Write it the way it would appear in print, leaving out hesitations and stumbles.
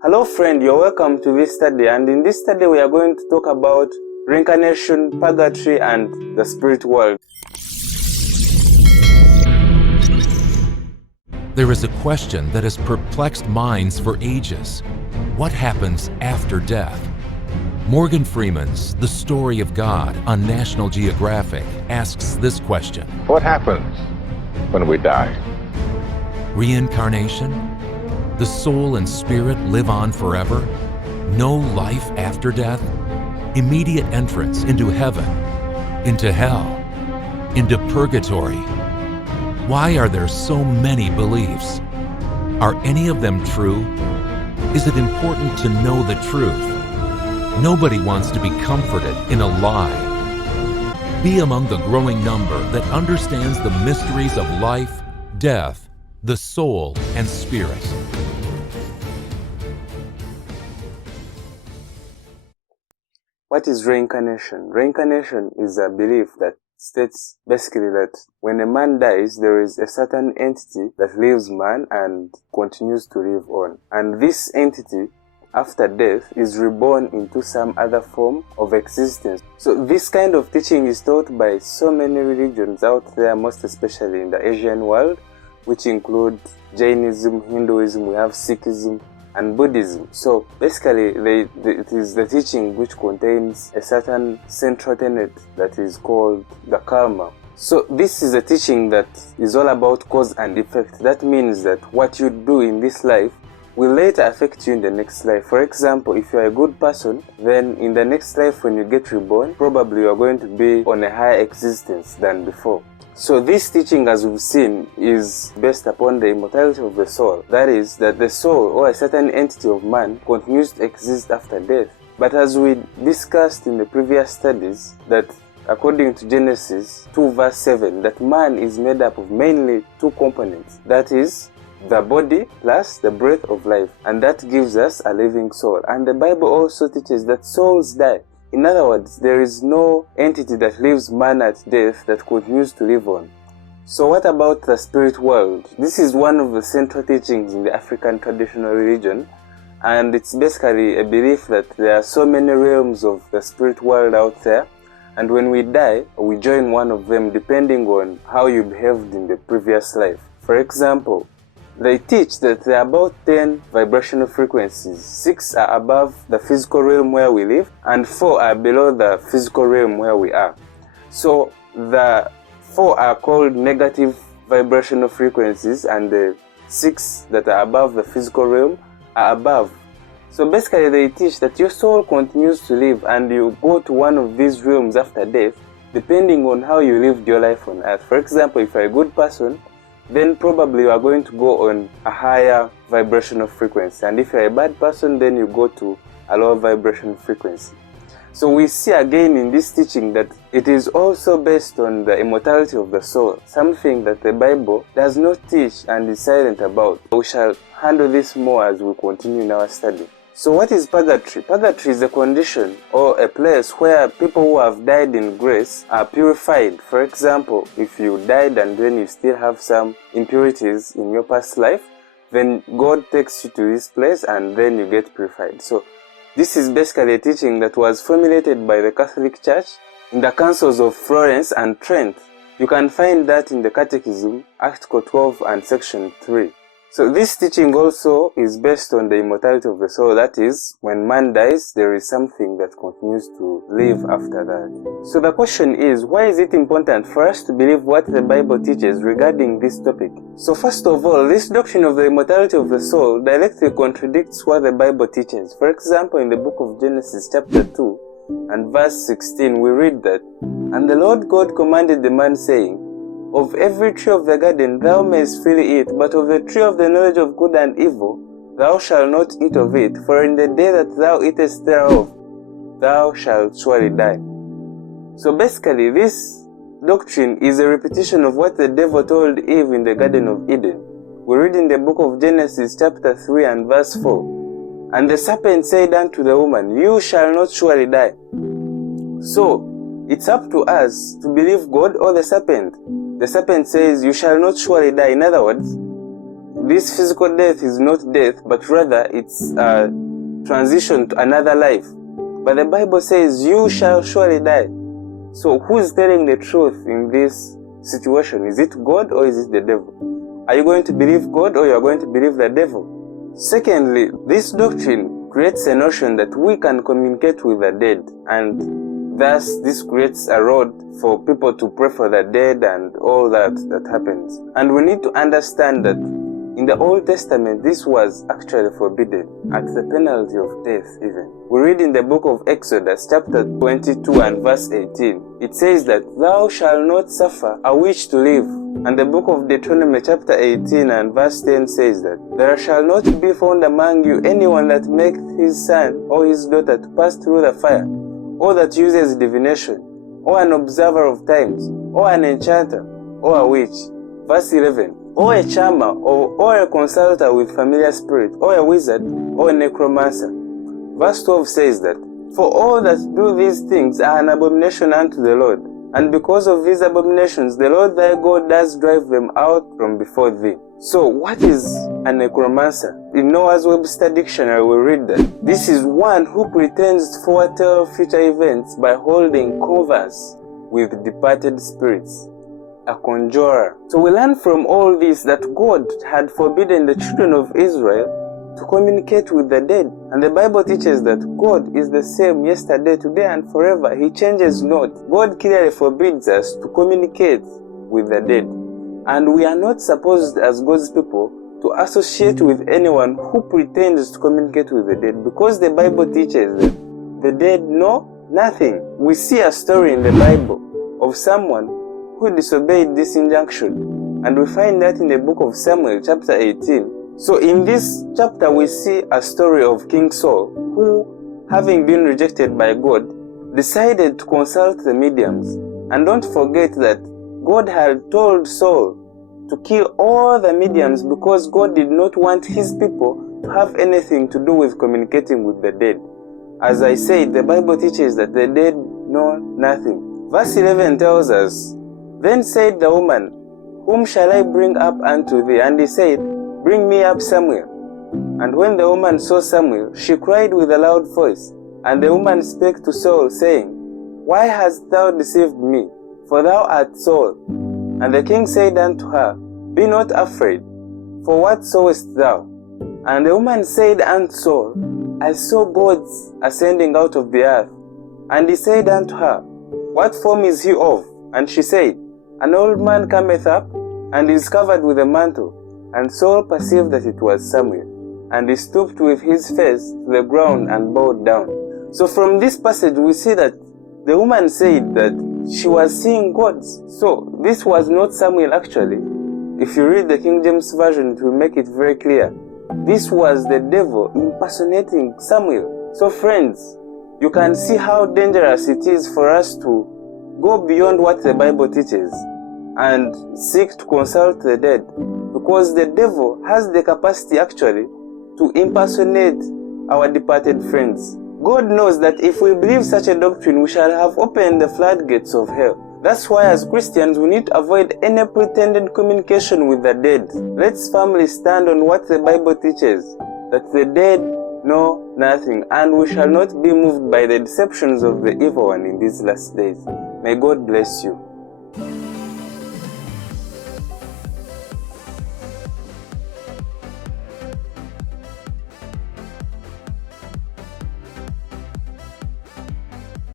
Hello friend, you're welcome to this study, and in this study we are going to talk about reincarnation, purgatory and the spirit world. There is a question that has perplexed minds for ages. What happens after death? Morgan Freeman's The Story of God on National Geographic asks this question. What happens when we die? Reincarnation? The soul and spirit live on forever? No life after death? Immediate entrance into heaven? Into hell? Into purgatory? Why are there so many beliefs? Are any of them true? Is it important to know the truth? Nobody wants to be comforted in a lie. Be among the growing number that understands the mysteries of life, death, the soul, and spirit. What is reincarnation? Reincarnation is a belief that states basically that when a man dies, there is a certain entity that leaves man and continues to live on. And this entity, after death, is reborn into some other form of existence. So this kind of teaching is taught by so many religions out there, most especially in the Asian world, which include Jainism, Hinduism, we have Sikhism, and Buddhism. So basically it is the teaching which contains a certain central tenet that is called the karma. So this is a teaching that is all about cause and effect. That means that what you do in this life will later affect you in the next life. For example, if you are a good person, then in the next life when you get reborn, probably you are going to be on a higher existence than before. So this teaching, as we've seen, is based upon the immortality of the soul. That is, that the soul or a certain entity of man continues to exist after death. But as we discussed in the previous studies, that according to Genesis 2 verse 7, that man is made up of mainly two components. That is, the body plus the breath of life. And that gives us a living soul. And the Bible also teaches that souls die. In other words, there is no entity that leaves man at death that continues to live on. So what about the spirit world? This is one of the central teachings in the African traditional religion, and it's basically a belief that there are so many realms of the spirit world out there, and when we die, we join one of them depending on how you behaved in the previous life. For example, they teach that there are about 10 vibrational frequencies. 6 are above the physical realm where we live, and 4 are below the physical realm where we are. So the 4 are called negative vibrational frequencies, and the 6 that are above the physical realm are above. So basically they teach that your soul continues to live and you go to one of these realms after death depending on how you lived your life on earth. For example, if you're a good person, then probably you are going to go on a higher vibrational frequency. And if you're a bad person, then you go to a lower vibrational frequency. So we see again in this teaching that it is also based on the immortality of the soul, something that the Bible does not teach and is silent about. We shall handle this more as we continue in our study. So what is purgatory? Purgatory is a condition or a place where people who have died in grace are purified. For example, if you died and then you still have some impurities in your past life, then God takes you to this place and then you get purified. So this is basically a teaching that was formulated by the Catholic Church in the councils of Florence and Trent. You can find that in the Catechism, Article 12 and Section 3. So this teaching also is based on the immortality of the soul. That is, when man dies, there is something that continues to live after that. So the question is, why is it important for us to believe what the Bible teaches regarding this topic? So first of all, this doctrine of the immortality of the soul directly contradicts what the Bible teaches. For example, in the book of Genesis chapter 2 and verse 16, we read that, "And the Lord God commanded the man, saying, Of every tree of the garden thou mayest freely eat, but of the tree of the knowledge of good and evil thou shalt not eat of it, for in the day that thou eatest thereof thou shalt surely die." So basically this doctrine is a repetition of what the devil told Eve in the Garden of Eden. We read in the book of Genesis chapter 3 and verse 4, "And the serpent said unto the woman, You shall not surely die." So it's up to us to believe God or the serpent. The serpent says, "You shall not surely die." In other words, this physical death is not death, but rather it's a transition to another life. But the Bible says, you shall surely die. So who's telling the truth in this situation? Is it God or is it the devil? Are you going to believe God or you are going to believe the devil? Secondly, this doctrine creates a notion that we can communicate with the dead, and thus this creates a road for people to pray for the dead and all that happens. And we need to understand that in the Old Testament, this was actually forbidden at the penalty of death even. We read in the book of Exodus chapter 22 and verse 18. It says that thou shalt not suffer a witch to live. And the book of Deuteronomy chapter 18 and verse 10 says that there shall not be found among you anyone that maketh his son or his daughter to pass through the fire, or that uses divination, or an observer of times, or an enchanter, or a witch. Verse 11. Or a charmer, or a consulter with familiar spirit, or a wizard, or a necromancer. Verse 12 says that, for all that do these things are an abomination unto the Lord, and because of these abominations the Lord thy God does drive them out from before thee. So what is a necromancer? In Noah's Webster Dictionary we read that this is one who pretends to foretell future events by holding converse with departed spirits. A conjurer. So we learn from all this that God had forbidden the children of Israel to communicate with the dead. And the Bible teaches that God is the same yesterday, today, and forever. He changes not. God clearly forbids us to communicate with the dead. And we are not supposed as God's people to associate with anyone who pretends to communicate with the dead, because the Bible teaches that the dead know nothing. We see a story in the Bible of someone who disobeyed this injunction, and we find that in the book of Samuel chapter 18. So in this chapter we see a story of King Saul, who, having been rejected by God, decided to consult the mediums. And don't forget that God had told Saul to kill all the mediums because God did not want his people to have anything to do with communicating with the dead. As I said, the Bible teaches that the dead know nothing. Verse 11 tells us, then said the woman, whom shall I bring up unto thee? And he said, bring me up Samuel. And when the woman saw Samuel, she cried with a loud voice. And the woman spake to Saul, saying, why hast thou deceived me? For thou art Saul. And the king said unto her, be not afraid, for what sawest thou? And the woman said unto Saul, I saw gods ascending out of the earth. And he said unto her, what form is he of? And she said, an old man cometh up, and is covered with a mantle. And Saul perceived that it was Samuel, and he stooped with his face to the ground and bowed down. So from this passage we see that the woman said that she was seeing gods. So this was not Samuel actually. If you read the King James Version, it will make it very clear. This was the devil impersonating Samuel. So friends, you can see how dangerous it is for us to go beyond what the Bible teaches and seek to consult the dead, because the devil has the capacity actually to impersonate our departed friends. God knows that if we believe such a doctrine, we shall have opened the floodgates of hell. That's why as Christians we need to avoid any pretended communication with the dead. Let's firmly stand on what the Bible teaches, that the dead know nothing, and we shall not be moved by the deceptions of the evil one in these last days. May God bless you.